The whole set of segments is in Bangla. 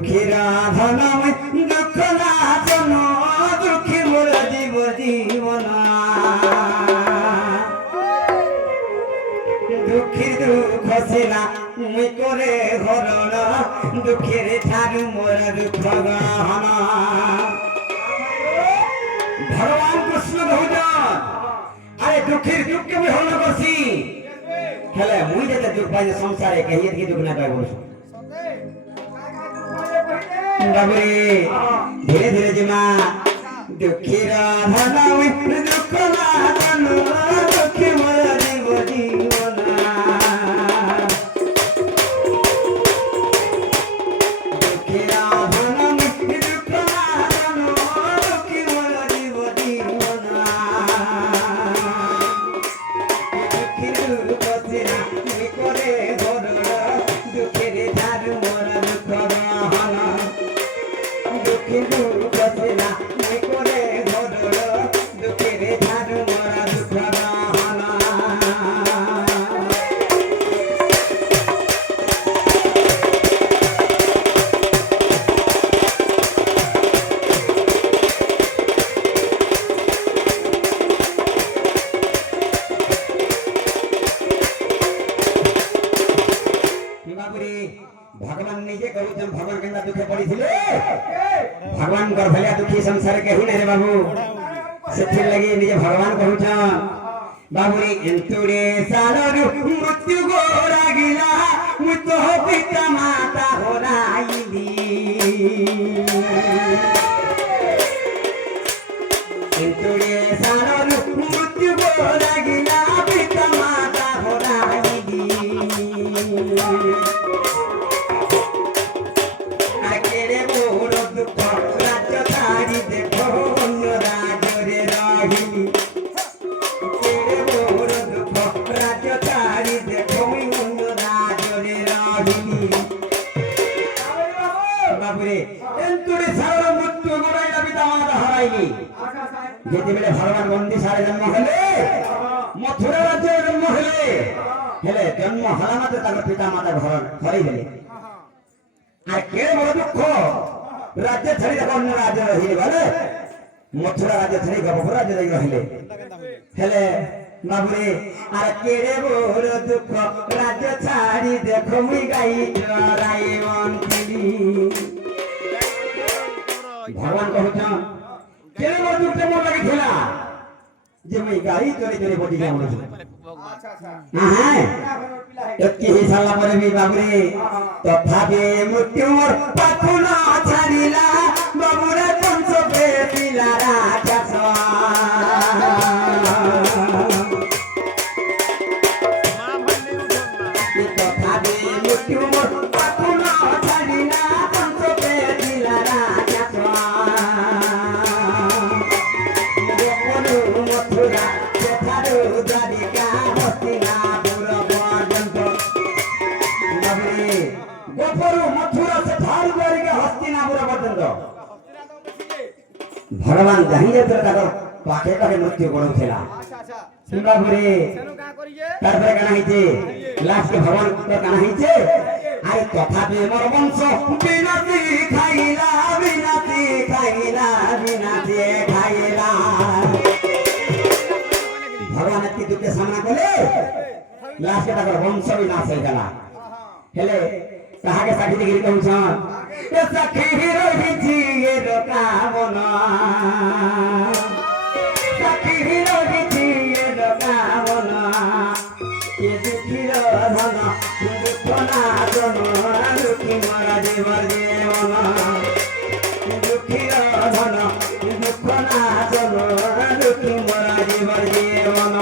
দুঃখীর ধনময় দুঃখ না জন দুঃখী মোর জীব জীবন দুঃখীর দুঃখ সিনা মুই করে হরণ দুঃখের ঠারু মোর দুঃখ গহন ভগবান কৃষ্ণ বহুজন আরে দুঃখের দুঃখকে মুই হরণ করছি হেলে মুই যেতে দুঃখ পাই সংসারে কহিয়ে কি দুঃখ না পাই বলছো ধীরে ধীরে জিমা দুঃখীর ধনময় দুঃখ না জন দুঃখী মোর জীব জীবন भगवान निजे करूछन भगवान केना दुखे पड़िथिले भगवान कर भलिया दुखी संसार केहू नै रे बाबू सेथि लगी निजे भगवान करूछन बाबूरी एंतुरे साररु मृत्यु गोरा गिला मुतो पिता माता होराईली एंतुरे साररु मृत्यु गोरा गिला पिता माता होराईली যেতেবেলে ভগবান বন্দী সারে জন্ম হলে মথুরা রাজ্যে জন্ম হলে হেলে জন্ম হলা মাত্র তার পিতা মাতা ঘর ঘরেই হেলে আর কে বড় দুঃখ রাজ্য ছাড়ি যখন অন্য রাজ্যে রহিলে বলে মথুরা রাজ্য ছাড়ি গপপুর রাজ্যে রহিলে হেলে বাবুরে আর কে রে বড় দুঃখ রাজ্য ছাড়ি দেখো মুই গাই চড়াই মন্ত্রী ভগবান কহুছন কেন দুঃখে মন লাগি ছিলা যে মই গাই চড়ে চড়ে বডি গেল হ্যাঁ এতকি হিসালা পরে বি বাবুরে তথাপি মৃত্যু মোর পাখু না ছাড়িলা বাবুরে পঞ্চকে দিলা রাজস তথাপি মৃত্যু মোর পাখু না ছাড়িলা পঞ্চকে দিলা রাজস মথুরা সেথারু দ্বারিকা হস্তিনাপুর পর্যন্ত গোপরু মথুরা সেথারু দ্বারিকা হস্তিনাপুর পর্যন্ত ভগবান জানি যেত তার পাখে পাখে মৃত্যু করছিল সিঙ্গাপুরে তারপরে কেন হয়েছে লাস্টে ভগবান কেন হয়েছে আরে তথাপি মোর বংশ বিনাতি খাইলা বিনাতি খাইলা বিনাতি খাইলা ভগবান কি দুঃখের সামনা করলে লাস্টে তার বংশ বিনাশ হয়ে গেল হেলে কাহাকে সাক্ষী দিগিরি কହୁছন এ সাক্ষী রহিছি এর কামনা সাক্ষী রহিছি এর কামনা এ দুঃখীর ধন দুঃখ না জন দুঃখী মরা জীবন জীবন দুঃখীর ধন দুঃখ না জন দুঃখী মরা জীবন জীবন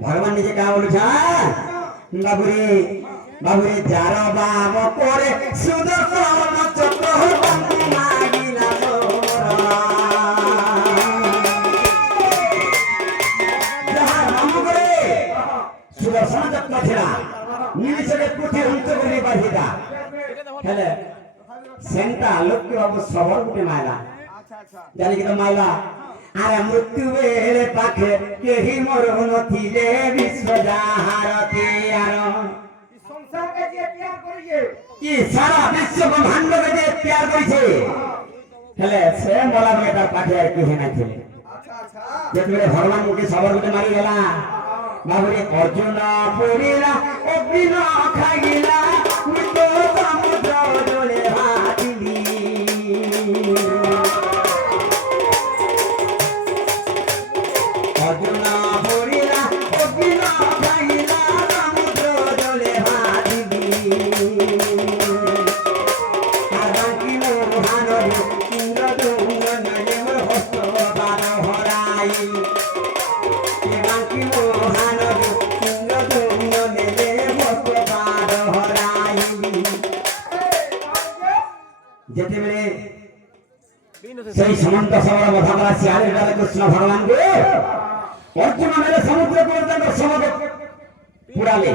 भगवान निजे क्या बोलू बाबूरे বাবুরে যার বাম করে সুদর্শন চক্র বন্ধু মাগিলা যাহার নাম করে সুদর্শন চক্র ছিল নিমিষে পুঁথি অন্তর্গতি বাধিতা হেলে সেন্টা লক্ষ্মী বাবু সবর গুটে মাইলা জানি কিন্তু মাইলা আরে মৃত্যু বেড়ে পাখে কেহি মোর নথিলে বিশ্ব যাহারতি আর সংসারকে যে প্যার করিছে কি সারা বিশ্ব ব্রহ্মাণ্ডকে যে প্যার করিছে হেলে সে বলা বেটা পাখে আর কেহি না ছিলে যেতবে ভগবান মুখে সবর গুটে মারি গেলা বাবুরে অর্জুন পড়িলা অগ্নি খাইলা মৃত্যু সমুদ্র জলে ভাটিলি অর্জুন পড়িলা অগ্নি খাইলা সমুদ্র জলে ভাটিলি আর বাকি মোহানব ইন্দ্র দুঙ্গ নলে মোর হস্ত বাদ হরাই বাকি মোহানব ইন্দ্র দুঙ্গ নলে হস্ত বাদ হরাই যেতেবেলে সেই সমন্ত সবর মধামরা শিয়ালের ডালে কৃষ্ণ ভগবান গো অর্জুন মেলে সমুদ্র পর্যন্ত সমুদ্র পুরালে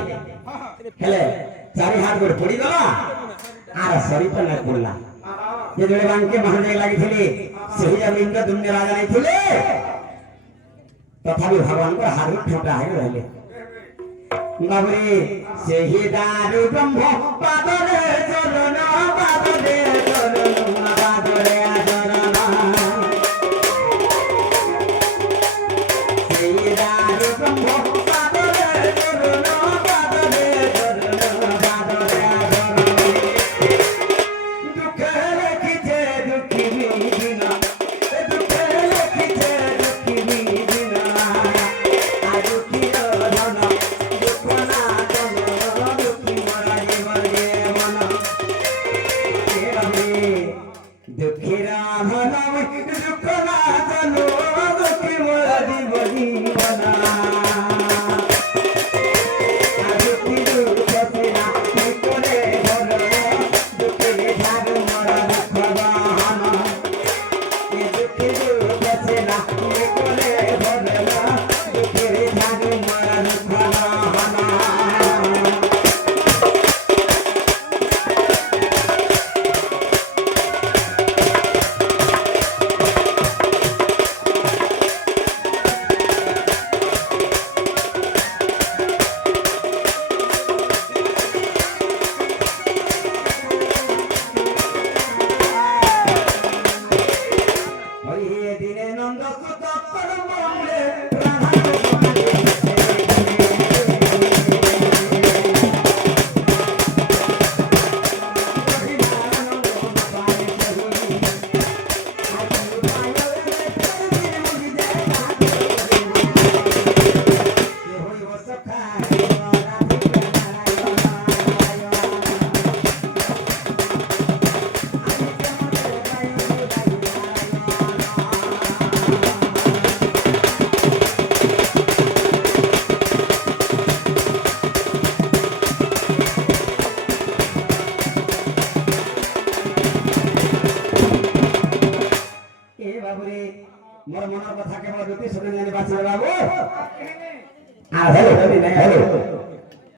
হেলে চারি হাত করে পড়ি গলা আর শরীর না পড়লা যেতবে বাঙ্কে মহাদেব লাগিছিলে সেই যাবে ইন্দ্র দুম্নে রাজা নাইছিলে তথাপি ভগবানଙ୍କର হাত ঠোঁটা হয়ে রহিলে বাবুরে সেই দারু ব্রহ্ম পাদরে চরণ পাদরে চরণ পাদরে চরণ সেই দারু ব্রহ্ম পাদরে চরণ পাদরে চরণ পাদরে চরণ দুঃখে লেখিছে দুঃখী দিন দুঃখে লেখিছে দুঃখী দিন আর দুঃখী ধন দুঃখ না ধন দুঃখী মরা জীবনে মন দুঃখীর ধন দুঃখ না ধন দুঃখী মরা জীবনী মন আর দুঃখী দুঃখ সেনা করে ধর দুঃখীর ঝাড় মরা দুঃখ বাহন দুঃখী দুঃখ সেনা করে ধর দুঃখীর ঝাড় মরা দুঃখ বাহন হরি হে দিনে নন্দ সুত পরমে বাবুরে মোর মনের কথা কেবল জ্যোতি শুনে জানি বাঁচিবে বাবু আর হ্যালো হ্যালো